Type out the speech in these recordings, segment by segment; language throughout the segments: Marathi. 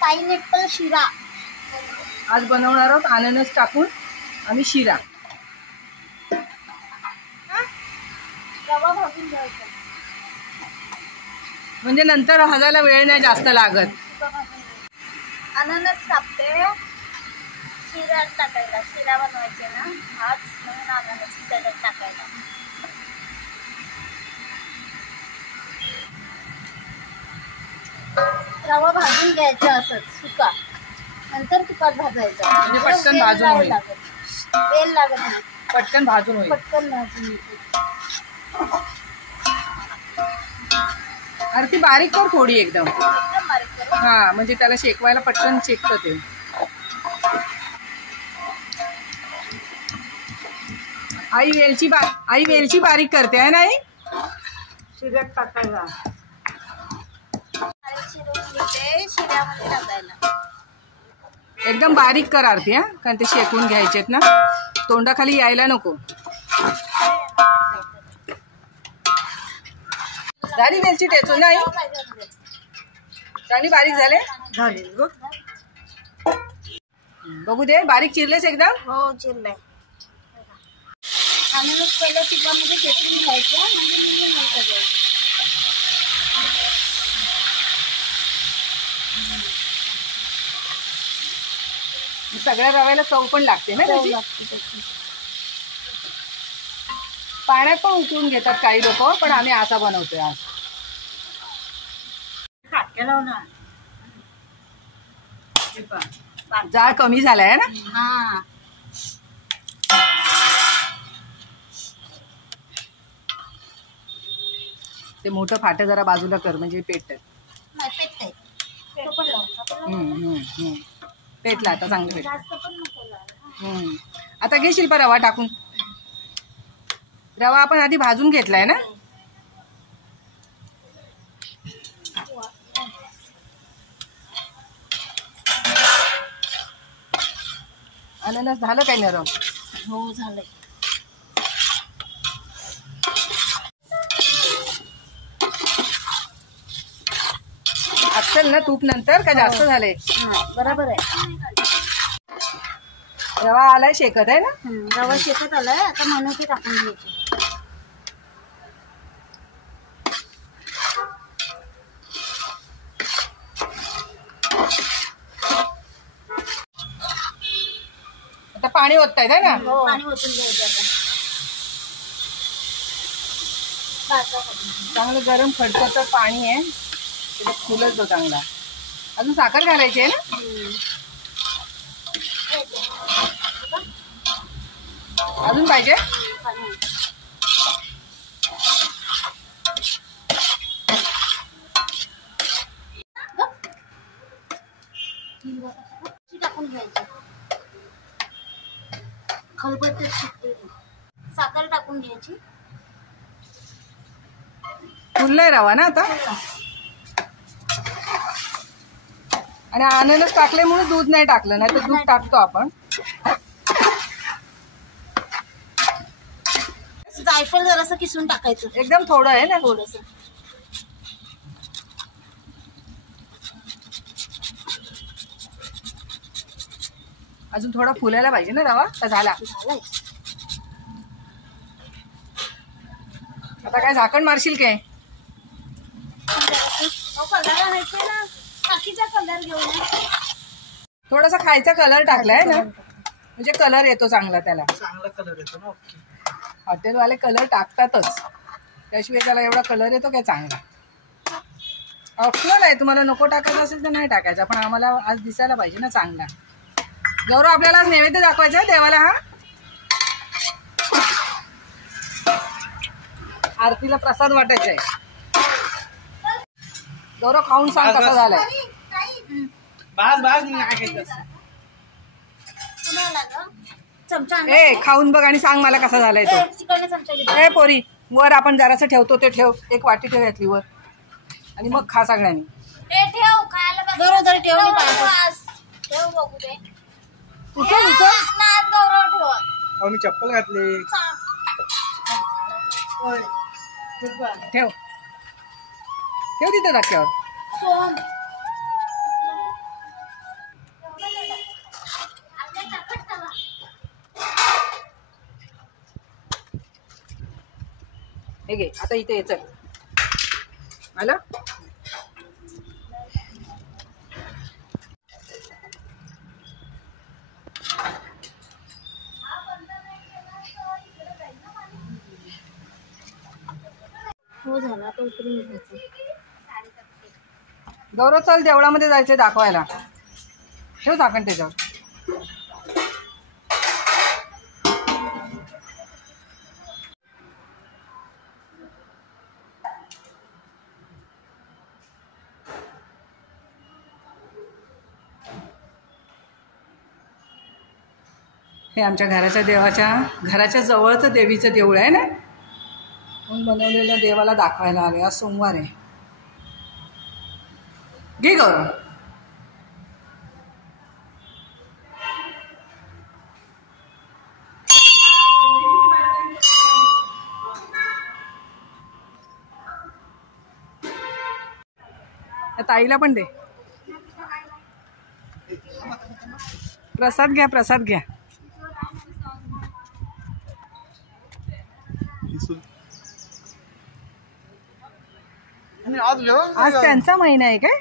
पाइनएप्पल शिरा आज बनवणार आहोत अननस टाकून आम्ही शिरा। रवा भाजून घ्यायचा म्हणजे नंतर भाजायला वेळ नाही जास्त लागत। अननस कापते शिरा टाकायला, शिरा बनवायचे ना आज म्हणून अननस त्याच्यात टाकायला। रवा भाजून घ्यायचा असंच सुका, नंतर तुपात भाजायचा म्हणजे पटकन भाजून होईल, तेल लागत नाही, पटकन भाजून होईल। पटकन भाजून आरती बारीक कर थोडी एकदम बारीक करू। हा म्हणजे त्याला शेकवायला पटकन शेकतं ते। आई वेलची बारीक करते आहे नाही शिऱ्यात टाकायला। शिऱ्यामध्ये टाकायला एकदम बारीक कर आरती हा, कारण ते शेकून घ्यायचेत ना, तोंडाखाली यायला नको। झाली वेलची टेचून नाही, चांगली बारीक झाले बघू दे। बारीक चिरलेस एकदम? हो चिरलंय। अननस पहिल्या तुपामध्ये टेचून घ्यायचं म्हणजे सगळ्या रव्याला चव पण लागते ना त्याची। पाण्यात पण उकळून घेतात काही लोक, पण आम्ही असा बनवतोय आज। जाळ कमी झालाय ना। हा ते मोठं फाट जरा बाजूला कर म्हणजे पेटत। पेटला आता चांगलं पेट। आता घे शिल्पा रवा टाकून। रवा आपण आधी भाजून घेतलाय ना। अननस झालं काय नरम? हो झालंय। असेल ना तूप नंतर का जास्त झालंय? बरोबर आहे। रवा आलाय शेकत आहे ना। रवा शेकत आलाय, आता मनुके टाकून घ्यायचे। आता पाणी ओततायत आहे ना? पाणी ओतून घ्यायचं आता। चांगलं गरम खडखडतं पाणी आहे, त्याच्यात फुलत चांगला। अजून साखर घालायची आहे ना? अजून पाहिजे? टाकून घ्यायची, खलबत्त्यात शिजते। साखर टाकून घ्यायची। फुललाय रवा ना आता। आणि अननस टाकल्यामुळे दूध नाही टाकलं, नाही तर दूध टाकतो आपण। जायफळ जरासं किसून टाकायचं, एकदम थोडं आहे ना, थोडस। अजून थोडा फुलायला पाहिजे ना रवा, तर झाला। आता काय झाकण मारशील काय? कलर आणायचे ना, बाकीचा कलर घेऊन थोडासा खायचा कलर टाकलाय ना, म्हणजे कलर येतो चांगला, त्याला चांगला कलर येतो ना। हॉटेलवाले कलर टाकतातच, त्याशिवाय त्याला एवढा कलर येतो काय चांगला। ऑप्शनल आहे, तुम्हाला नको टाकायचं असेल तर नाही टाकायचा, पण आम्हाला आज दिसायला पाहिजे ना चांगला। गौरव आपल्याला आज नैवेद्य दाखवायचा देवाला। हा आरतीला प्रसाद वाटायचा आहे। गौरव खाऊन सांग कसा झालाय। ए खाऊन बघ आणि सांग मला कसा झालाय तो। ए पोरी वर आपण जरासं ठेवतो ते ठेव, एक वाटी ठेव यातली वर, आणि मग खा सगळ्यांनी। मी चप्पल घातली। ठेव ठेव तिथे धक्क्यावर। हे घे आता इथे ये, चल आलं. हो झाला आता उतरून घ्यायचं. गौरव चल देवळामध्ये जायचं दाखवायला. ठेव झाकण त्याच्यावर. हे आमच्या घराच्या जवळचं देवीचं देऊळ आहे ना, म्हणून बनवलेलं देवाला दाखवायला आले. आज सोमवार आहे. घे गौरव. ताईला पण दे. प्रसाद घ्या, प्रसाद घ्या. आज त्यांचा महिना आहे काय?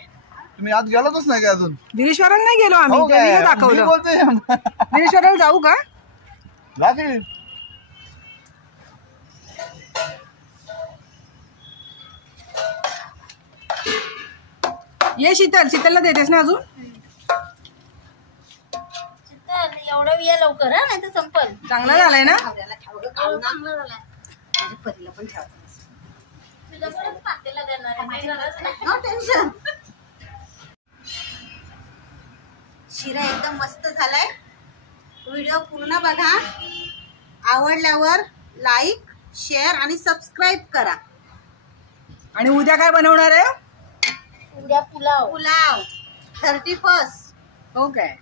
तुम्ही आज गेलातच नाही का अजून? गिरीश्वराला नाही गेलो आम्ही, देवीला दाखवलं. गिरीश्वराला जाऊ का? ये शीतलला देतेस ना अजून? एवढं विया लवकर हा, नाही तर संपल. चांगला झालाय ना? चांगलं झालंय. परीला पण ठेवा. तुझ्या परत पातेला देणार आहे. No tension. शिरा एकदम मस्त झालाय. व्हिडिओ पूर्ण बघा. आवडल्यावर लाईक, शेअर आणि सबस्क्राईब करा. आणि उद्या काय बनवणार आहे? उद्या पुलाव. पुलाव 31. हो काय?